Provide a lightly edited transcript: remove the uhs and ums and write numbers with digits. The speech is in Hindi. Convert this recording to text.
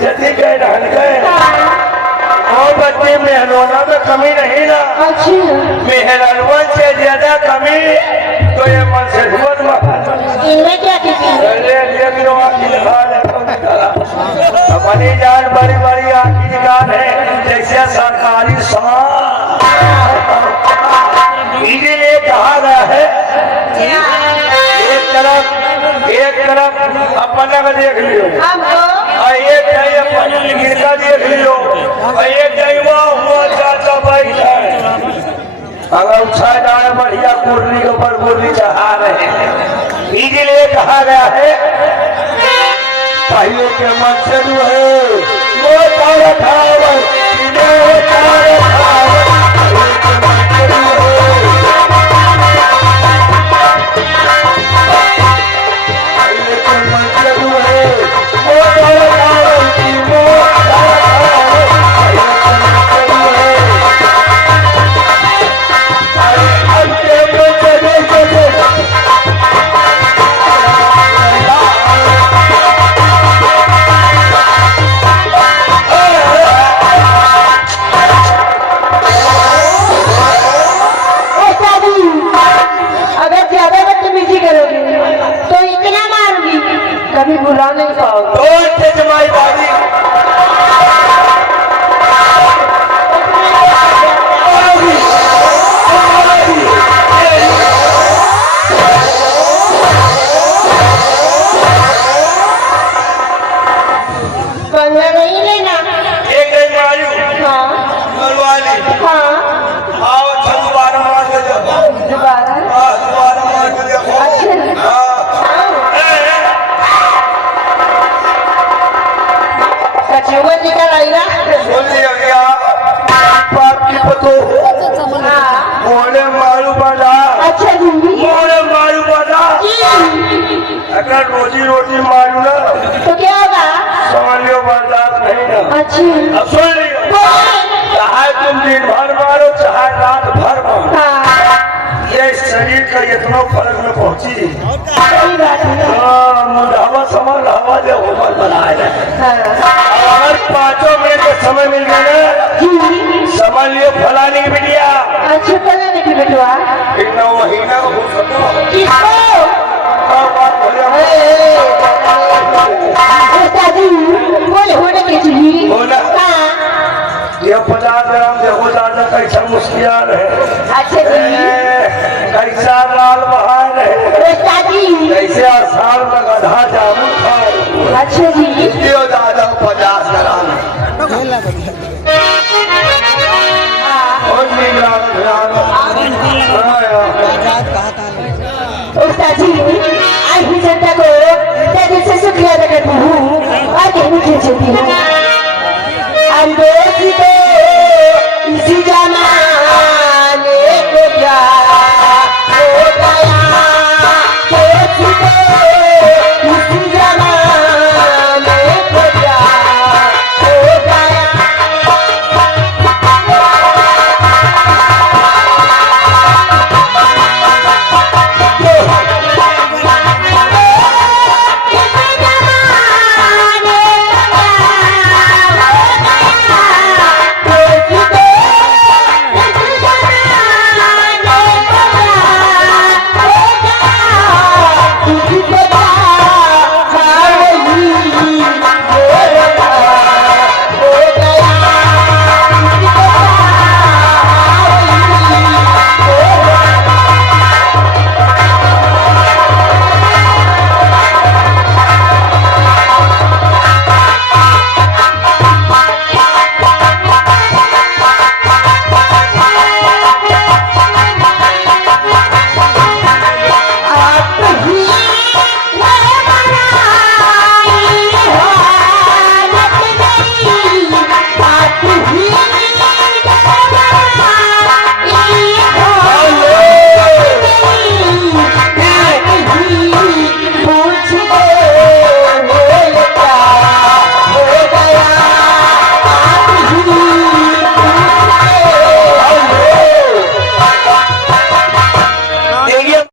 बेइज्जती के ढल गए और बच्चे मेहनोना में कमी नहीं ना। अच्छा मेहरनवन से ज्यादा कमी तो ये मन से धुआं इनमें क्या अपनी जान बड़ी बड़ी आखिरकार है जैसे सरकारी सामान इसीलिए कहा गया है एक तरफ अपना का देख लियो और एक नहीं अपन गिरका देख लियो और एक नहीं हुआ चाचा भाई अगर उछा जाए बढ़िया कुर्ली के ऊपर कुर्ली चढ़ा रहे हैं इसीलिए कहा गया है पहले के मन से जो है वो तारा खावत कभी बुला नहीं पाओगे जमाई बाजी बंगला नहीं लेना एक गई मायू हाँ मरवाली हाँ आओ दोबारा मार के जाओ दोबारा दोबारा मार के जाओ अच्छा कचुआ निकल आई ना बोल दिया गया बाप की पतो मोड़े मारू बाजा अच्छा जी मोड़े मारू बाजा अगर रोजी रोटी मारू ना तो क्या होगा समझ लियो बर्दाश्त नहीं ना अच्छा अब सुन लियो चाहे तुम दिन भर मारो चाहे रात भर मारो ये शरीर का इतना फर्क में पहुंची सही बात है मुझावा समझ हवा जो उमर बनाए अगर 5 मिनट का समय मिल गया ना समझ लियो फलानी की बिटिया अच्छा पता नहीं बेटवा इतना महीना हो सकता किसको बोले होने के चाहिए बोला ये 50 ग्राम देखो दादा कैसा मुस्कियार है अच्छा जी कैसा लाल बहार है जी कैसे आसार में गधा जामुन खाओ अच्छा जी